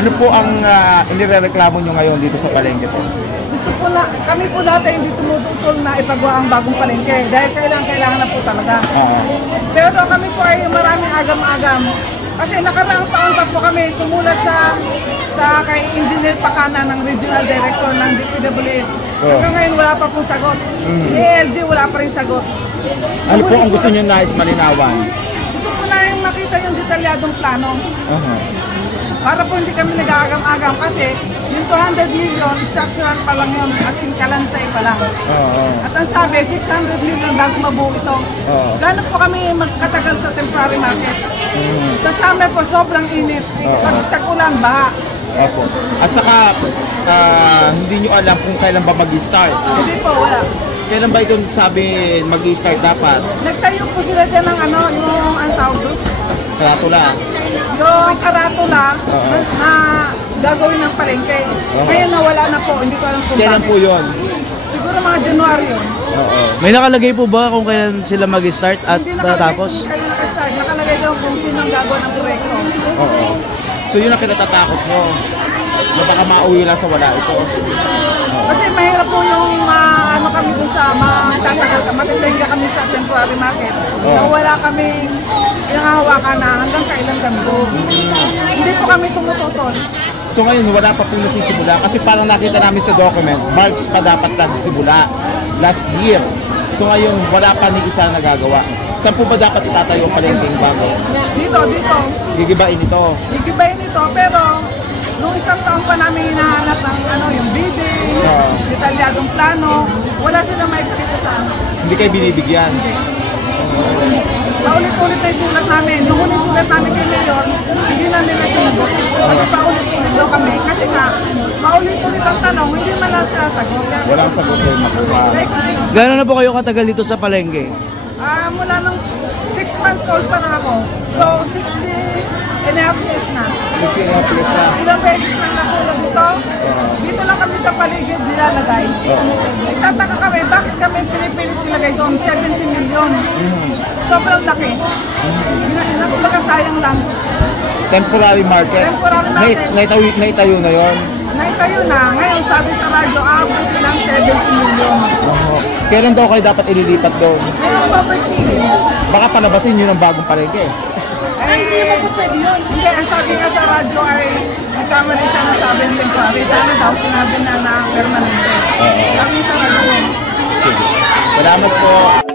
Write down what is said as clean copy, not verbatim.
Ano po ang inirereklamo nyo ngayon dito sa palengke po? Gusto po na, kami po lahat ay hindi tumututol na ipagawa ang bagong palengke dahil kailangan na po talaga. Pero kami po ay maraming agam-agam. Kasi nakaraang taon pa po kami sumulat sa kay Engineer Pacana ng Regional Director ng DPWH. Hanggang ngayon wala pa pong sagot. ELG wala pa rin sagot. Ano po ang gusto nyo nais malinawan? Gusto po namin makita yung detalyadong plano. Para po hindi kami nag-aagam-agam kasi yung 200 million, structural pa lang yun, as in kalansay pa lang. At ang sabi, 600 million bago mabuo ito. Gano'n po kami magkatagal sa temporary market. Sa summer po, sobrang init. Pag tag-ulan, baha. At saka, hindi nyo alam kung kailan ba mag-start. Hindi po, wala. Kailan ba ito sabi mag-start dapat? Nagtayo po sila dyan ng ano, yung ang tawag doon? Karatula. Yung karatula na gagawin ng palengke. Ngayon nawala na po, hindi ko alam kung kailan po yun? Siguro mga January yun. May nakalagay po ba kung kailan sila mag-start at tatapos? Hindi nakalagay kung kailan naka-start. Nakalagay daw kung sino ang gagawa ng proyekto. So yun ang kinatatakot mo, na baka mauwi lang sa wala ito. Kasi mahirap po yung ano kami dun sa matatagal ka, matitengga kami sa temporary market. Na wala kaming pinangahawakan na hanggang kailan kami doon. Hindi po kami tumututol. So ngayon wala pa po nasisimula kasi parang nakita namin sa document, March pa dapat nagsimula last year. So ngayon wala pa ni isa nagagawa. Saan po ba dapat itatayo ang palengkeng bago? Dito. Gigibain ito? Gigibain ito, pero nung isang taon pa namin hinahanap ng ano, yung bidding, detalyadong plano, wala silang maipakita sa ano. Hindi kayo binibigyan? Hindi. Paulit-ulit na yung sulat namin. Nung huling sulat namin kay Mayor, hindi na nila sinagot. Kasi paulit-ulit daw kami. Kasi nga, paulit-ulit ang tanong, hindi man lang sasagot. Walang sagot kayo makuha. Gano'n na po kayo katagal dito sa palengke? Mula nung 6 months old pa na ako. So, 60.5 years na. 60.5 years na. Ilang beses na nasulat dito. Dito lang kami sa paligid nilalagay. Nagtataka kami, bakit kami pinipilit nilagay doon? 70 million. Sobrang laki. Kumbaga sayang lang. Temporary market? Temporary market. Naitayo na yon. Naitayo na. Ngayon sabi sa radyo, buti lang 70 million. Kailan daw kayo dapat ililipat doon? Ngayon pa 16. Baka palabasin nyo ng bagong palengke. Ay, hindi naman po pwede yun. Hindi, ang sabi nga sa radyo ay nagkamali siya na sabi ng temporary. Sana daw sinabi na permanente. Sabi sa radyo. Sige. Salamat po.